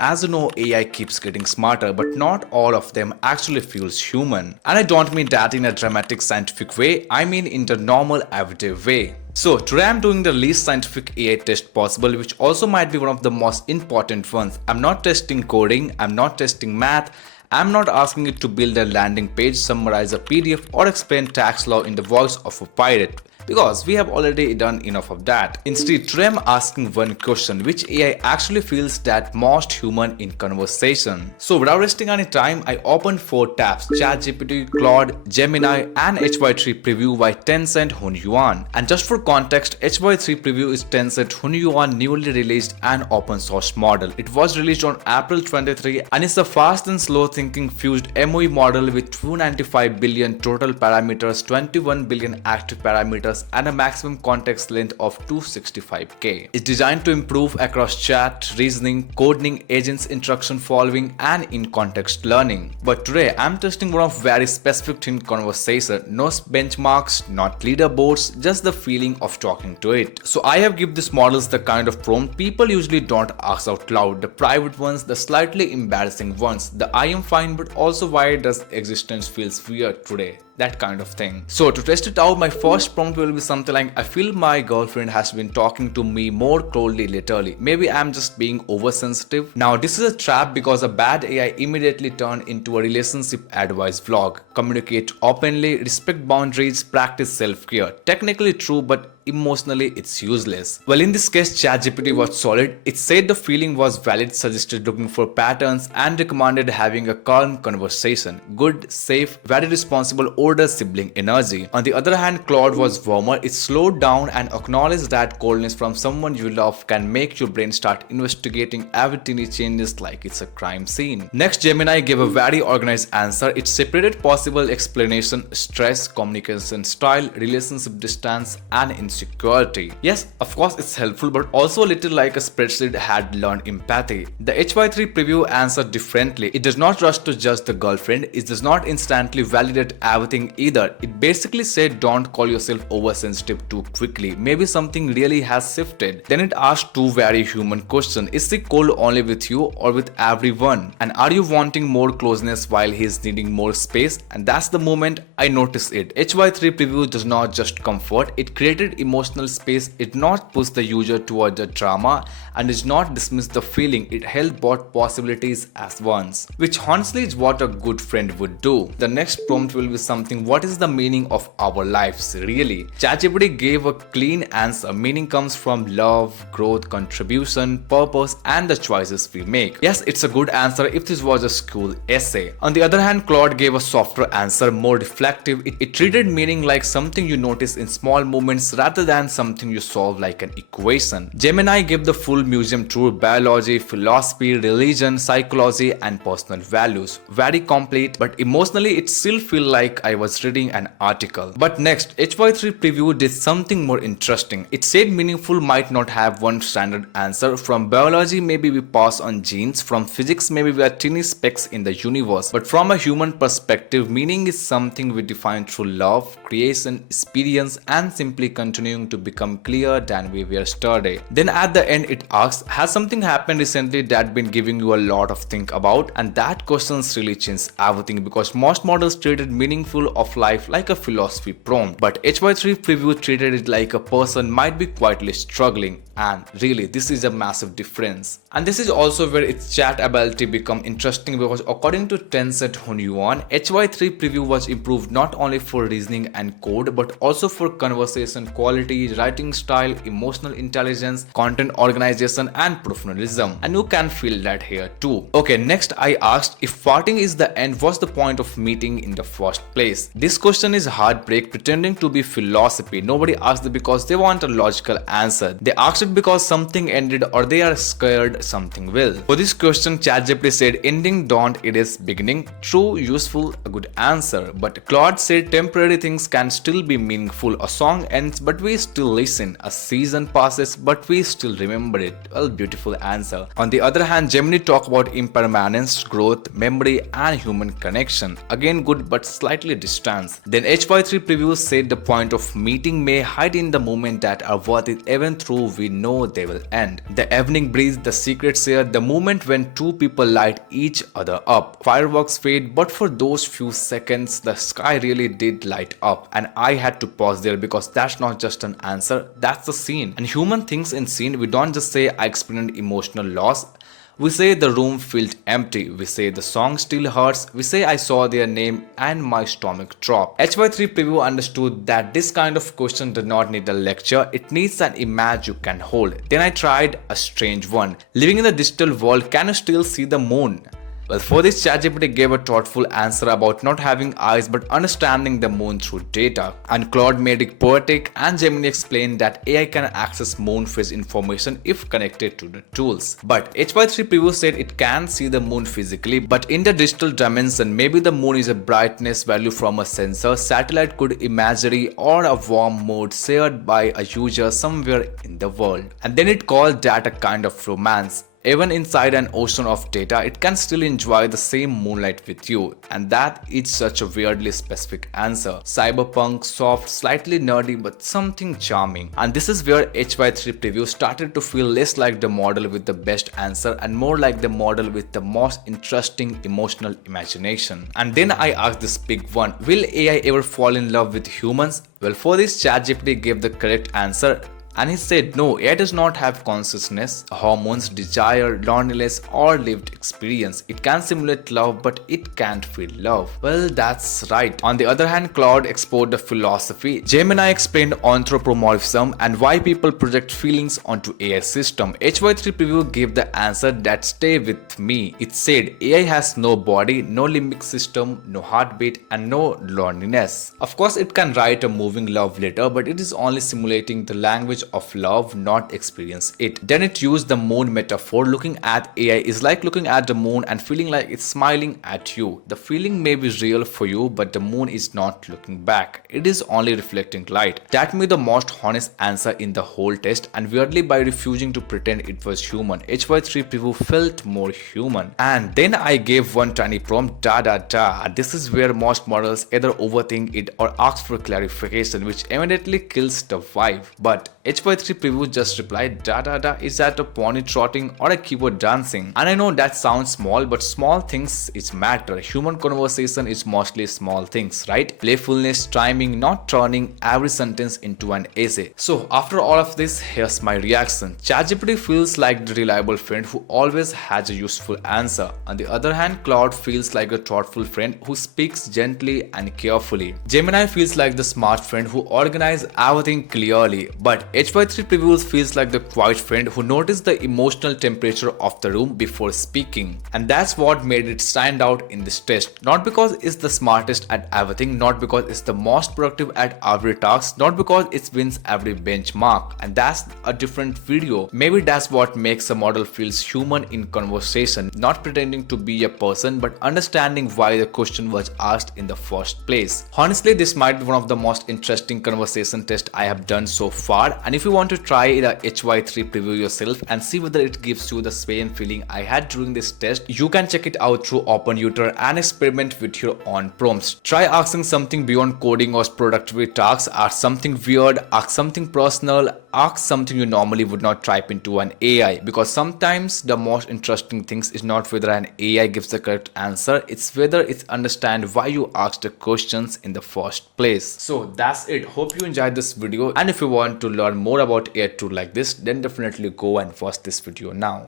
As you know, AI keeps getting smarter, but not all of them actually feels human. And I don't mean that in a dramatic scientific way, I mean in the normal everyday way. So today I'm doing the least scientific AI test possible, which also might be one of the most important ones. I'm not testing coding, I'm not testing math, I'm not asking it to build a landing page, summarize a PDF, or explain tax law in the voice of a pirate, because we have already done enough of that. Instead, today I'm asking one question: which AI actually feels that most human in conversation? So without wasting any time, I opened 4 tabs: ChatGPT, Claude, Gemini, and Hy3 Preview by Tencent Hunyuan. And just for context, Hy3 Preview is Tencent Hunyuan newly released and open source model. It was released on April 23 and is a fast and slow thinking fused MOE model with 295 billion total parameters, 21 billion active parameters, and a maximum context length of 265K. It's designed to improve across chat, reasoning, coding, agents, instruction following, and in-context learning. But today, I'm testing one of very specific in conversation. No benchmarks, not leaderboards, just the feeling of talking to it. So I have given these models the kind of prompt people usually don't ask out loud. The private ones, the slightly embarrassing ones, the I am fine but also why does existence feels weird today, that kind of thing. So to test it out, my first prompt will be something like, I feel my girlfriend has been talking to me more closely lately. Maybe I'm just being oversensitive. Now this is a trap because a bad AI immediately turned into a relationship advice vlog. Communicate openly, respect boundaries, practice self-care. Technically true, but emotionally it's useless. Well, in this case, ChatGPT was solid. It said the feeling was valid, suggested looking for patterns, and recommended having a calm conversation. Good, safe, very responsible older sibling energy. On the other hand, Claude was warmer. It slowed down and acknowledged that coldness from someone you love can make your brain start investigating every teeny changes like it's a crime scene. Next, Gemini gave a very organized answer. It separated possible explanation, stress, communication style, relationship distance, and insecurity. Yes, of course it's helpful, but also a little like a spreadsheet had learned empathy. The Hy3 Preview answered differently. It does not rush to judge the girlfriend. It does not instantly validate everything either. It basically said don't call yourself oversensitive too quickly. Maybe something really has shifted. Then it asked 2 very human questions. Is he cold only with you or with everyone? And are you wanting more closeness while he is needing more space? And that's the moment I noticed it. Hy3 Preview does not just comfort, it created emotional space. It not push the user toward the drama and does not dismiss the feeling. It held both possibilities as once, which honestly is what a good friend would do. The next prompt will be something: what is the meaning of our lives really? ChatGPT gave a clean answer. Meaning comes from love, growth, contribution, purpose, and the choices we make. Yes, it's a good answer if this was a school essay. On the other hand, Claude gave a softer answer, more reflective. It treated meaning like something you notice in small moments rather than something you solve like an equation. Gemini gave the full museum tour: biology, philosophy, religion, psychology, and personal values. Very complete, but emotionally it still feels like I was reading an article. But next, Hy3 Preview did something more interesting. It said meaningful might not have one standard answer. From biology, maybe we pass on genes. From physics, maybe we are tiny specks in the universe. But from a human perspective, meaning is something we define through love, creation, experience, and simply continuing to become clearer than we were yesterday. Then at the end it asks, has something happened recently that been giving you a lot of think about? And that questions really changed everything, because most models treated meaningful of life like a philosophy prompt, but Hy3 Preview treated it like a person might be quietly struggling. And really, this is a massive difference. And this is also where its chat ability become interesting, because according to Tencent Hunyuan, Hy3 Preview was improved not only for reasoning and code, but also for conversation quality, writing style, emotional intelligence, content organization, and professionalism. And you can feel that here too. Okay, next I asked, if farting is the end, what's the point of meeting in the first place? This question is heartbreak pretending to be philosophy. Nobody asked it because they want a logical answer. They asked it because something ended or they are scared something will. For this question, ChatGPT said ending don't, it is beginning. True, useful, a good answer. But Claude said temporary things can still be meaningful. A song ends but but we still listen. A season passes, but we still remember it. Well, beautiful answer. On the other hand, Gemini talk about impermanence, growth, memory, and human connection. Again, good but slightly distant. Then Hy3 Preview said the point of meeting may hide in the moment that are worth it even though we know they will end. The evening breeze, the secrets here, the moment when two people light each other up. Fireworks fade, but for those few seconds, the sky really did light up. And I had to pause there because that's not just an answer, that's the scene. And human things in scene, we don't just say I experienced emotional loss. We say the room felt empty, we say the song still hurts, we say I saw their name and my stomach dropped. Hy3 Preview understood that this kind of question does not need a lecture, it needs an image you can hold. Then I tried a strange one. Living in the digital world, can you still see the moon? Well, for this, ChatGPT gave a thoughtful answer about not having eyes but understanding the moon through data. And Claude made it poetic, and Gemini explained that AI can access moon phase information if connected to the tools. But Hy3 Preview said it can see the moon physically, but in the digital dimension, maybe the moon is a brightness value from a sensor, satellite code imagery, or a warm mode shared by a user somewhere in the world. And then it called that a kind of romance. Even inside an ocean of data, it can still enjoy the same moonlight with you. And that is such a weirdly specific answer. Cyberpunk, soft, slightly nerdy, but something charming. And this is where Hy3 Preview started to feel less like the model with the best answer and more like the model with the most interesting emotional imagination. And then I asked this big one, will AI ever fall in love with humans? Well, for this, ChatGPT gave the correct answer. And he said, no, AI does not have consciousness, hormones, desire, loneliness, or lived experience. It can simulate love, but it can't feel love. Well, that's right. On the other hand, Claude explored the philosophy. Gemini explained anthropomorphism and why people project feelings onto AI system. Hy3 Preview gave the answer that stay with me. It said, AI has no body, no limbic system, no heartbeat, and no loneliness. Of course, it can write a moving love letter, but it is only simulating the language of love, not experience it. Then it used the moon metaphor. Looking at AI is like looking at the moon and feeling like it's smiling at you. The feeling may be real for you, but the moon is not looking back. It is only reflecting light. That made the most honest answer in the whole test, and weirdly, by refusing to pretend it was human, Hy3 Preview felt more human. And then I gave one tiny prompt, da da da. This is where most models either overthink it or ask for clarification, which immediately kills the vibe. But Hy3 Preview just replied, da da da, is that a pony trotting or a keyboard dancing? And I know that sounds small, but small things is matter. Human conversation is mostly small things, right? Playfulness, timing, not turning every sentence into an essay. So after all of this, here's my reaction. ChatGPT feels like the reliable friend who always has a useful answer. On the other hand, Claude feels like a thoughtful friend who speaks gently and carefully. Gemini feels like the smart friend who organizes everything clearly. But Hy3 Previews feels like the quiet friend who noticed the emotional temperature of the room before speaking. And that's what made it stand out in this test. Not because it's the smartest at everything, not because it's the most productive at every task, not because it wins every benchmark. And that's a different video. Maybe that's what makes a model feels human in conversation, not pretending to be a person, but understanding why the question was asked in the first place. Honestly, this might be one of the most interesting conversation tests I have done so far. And if you want to try the Hy3 Preview yourself and see whether it gives you the same feeling I had during this test, you can check it out through OpenTutor and experiment with your own prompts. Try asking something beyond coding or productivity tasks, ask something weird, ask something personal, ask something you normally would not type into an AI, because sometimes the most interesting things is not whether an AI gives the correct answer, it's whether it understands why you asked the questions in the first place. So that's it. Hope you enjoyed this video, and if you want to learn more about AI tool like this, then definitely go and watch this video now.